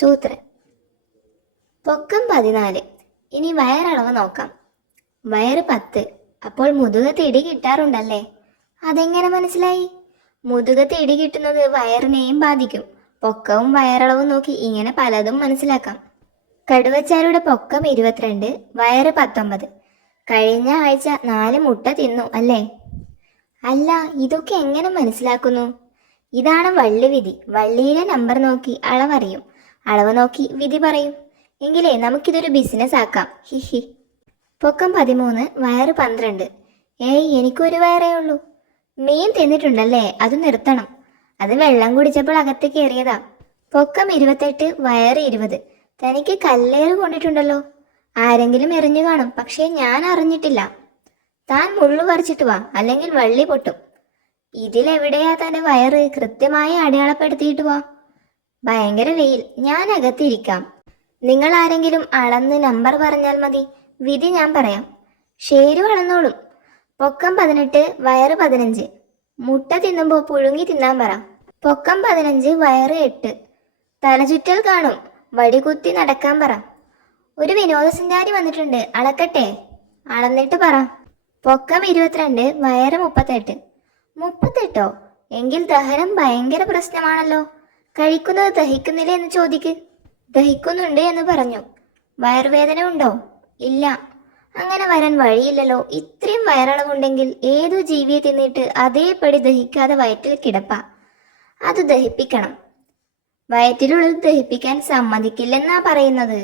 സൂത്രൻ. പൊക്കം 14. ഇനി വയറളവ് നോക്കാം. വയറ് 10. അപ്പോൾ മുതുകത്ത് ഇടി കിട്ടാറുണ്ടല്ലേ? അതെങ്ങനെ മനസ്സിലായി? മുതുകത്ത് ഇടി കിട്ടുന്നത് വയറിനെയും ബാധിക്കും. പൊക്കവും വയറളവും നോക്കി ഇങ്ങനെ പലതും മനസ്സിലാക്കാം. കടുവച്ചാരുടെ പൊക്കം 22, വയറ് 19. കഴിഞ്ഞ ആഴ്ച 4 മുട്ട തിന്നു അല്ലേ? അല്ല, ഇതൊക്കെ എങ്ങനെ മനസ്സിലാക്കുന്നു? ഇതാണ് വള്ളി വിധി. വള്ളിയിലെ നമ്പർ നോക്കി അളവറിയും, അളവ് നോക്കി വിധി പറയും. എങ്കിലേ നമുക്കിതൊരു ബിസിനസ് ആക്കാം. ഹിഹി. പൊക്കം 13, വയറ് 12. ഏയ്, എനിക്കൊരു വയറേ ഉള്ളൂ. മീൻ തിന്നിട്ടുണ്ടല്ലേ? അത് നിർത്തണം. അത് വെള്ളം കുടിച്ചപ്പോൾ അകത്ത് കയറിയതാ. പൊക്കം 28, വയറ് 20. തനിക്ക് കല്ലേറ് കൊണ്ടിട്ടുണ്ടല്ലോ. ആരെങ്കിലും എറിഞ്ഞു കാണും, പക്ഷേ ഞാൻ അറിഞ്ഞിട്ടില്ല. താൻ മുള്ളു പറിച്ചിട്ട് വാ, അല്ലെങ്കിൽ വള്ളി പൊട്ടും. ഇതിലെവിടെയാ തന്റെ വയറ്? കൃത്യമായി അടയാളപ്പെടുത്തിയിട്ട് വാ. ഭയങ്കര വെയിൽ, ഞാൻ അകത്തിരിക്കാം. നിങ്ങൾ ആരെങ്കിലും അളന്ന് നമ്പർ പറഞ്ഞാൽ മതി. വിധി ഞാൻ പറയാം. ഷേരു അളന്നോളും. പൊക്കം 18, വയറ് 15. മുട്ട തിന്നുമ്പോ പുഴുങ്ങി തിന്നാൻ പറ. പൊക്കം 15, വയറ് 8. തലചുറ്റൽ കാണും, വടികുത്തി നടക്കാൻ പറ. ഒരു വിനോദസഞ്ചാരി വന്നിട്ടുണ്ട്, അളക്കട്ടെ? അളന്നിട്ട് പറ. പൊക്കം 22, വയറ് 38. 38ഓ? എങ്കിൽ ദഹനം ഭയങ്കര പ്രശ്നമാണല്ലോ. കഴിക്കുന്നത് ദഹിക്കുന്നില്ല എന്ന് ചോദിക്ക്. ദഹിക്കുന്നുണ്ട് എന്ന് പറഞ്ഞു. വയറുവേദന ഉണ്ടോ? ഇല്ല. അങ്ങനെ വരാൻ വഴിയില്ലല്ലോ. ഇത്രയും വയറളവുണ്ടെങ്കിൽ ഏതു ജീവിയെ തിന്നിട്ട് അതേപടി ദഹിക്കാതെ വയറ്റിൽ കിടപ്പ. അത് ദഹിപ്പിക്കണം. വയറ്റിലുള്ളത് ദഹിപ്പിക്കാൻ സമ്മതിക്കില്ലെന്നാ പറയുന്നത്.